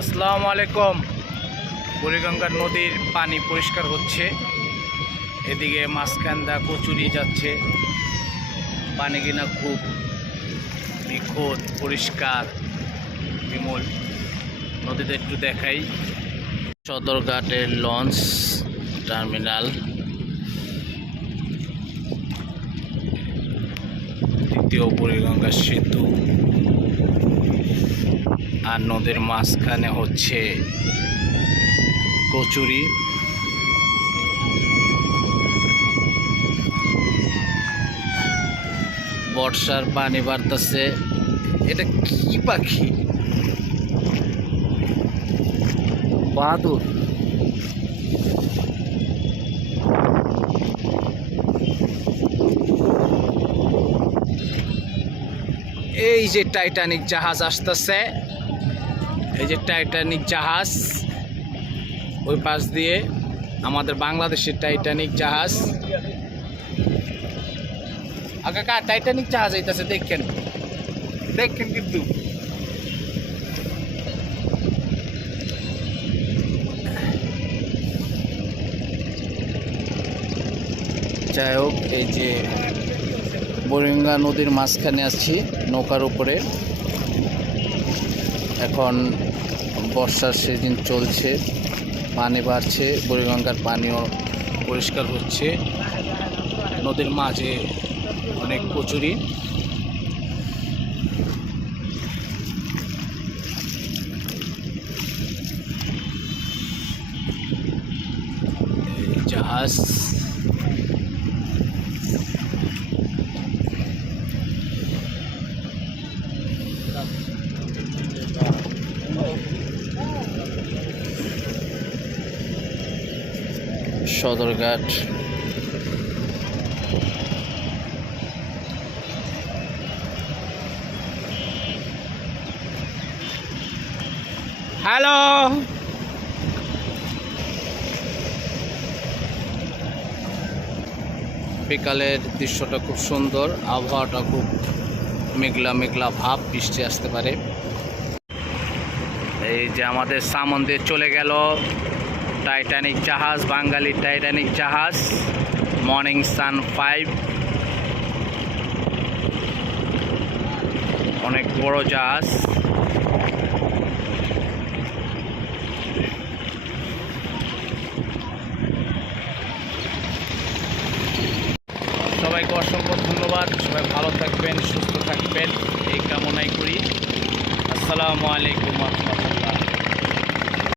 আসসালামু আলাইকুম। বুড়িগঙ্গার নদীর পানি পরিষ্কার হচ্ছে, এদিকে মাছকান্দা কচুরি যাচ্ছে। পানি কিনা খুব নিখুঁত, পরিষ্কার, বিমল। নদীতে একটু দেখাই, সদরঘাটের লঞ্চ টার্মিনাল, দ্বিতীয় বুড়িগঙ্গা সেতু, আর নদীর মাঝখানে হচ্ছে কচুরি। বর্ষার পানি বাড়তেছে। এটা কি পাখি? বাদুর। এই যে টাইটানিক জাহাজ আসতেছে, এই যে টাইটানিক জাহাজ, ওই পাশ দিয়ে আমাদের বাংলাদেশের টাইটানিক জাহাজ। কাকা, টাইটানিক জাহাজ আইতাছে, দেখেন দেখেন কিন্তু। যাই হোক, এই যে বুড়িগঙ্গা নদীর মাঝখানে আছি নৌকার উপরে। এখন বর্ষার সিজন চলছে, পানি বাড়ছে, বুড়িগঙ্গার পানিও পরিষ্কার হচ্ছে। নদীর মাঝে অনেক কচুরি। জাহাজ সদরঘাট। হ্যালো, বিকালের দৃশ্যটা খুব সুন্দর, আবহাওয়াটা খুব মেঘলা মেঘলা ভাব, বৃষ্টি আসতে পারে। এই যে আমাদের সামনে চলে গেল টাইটানিক জাহাজ, বাঙালি টাইটানিক জাহাজ মর্নিং সান 5। অনেক বড় জাহাজ।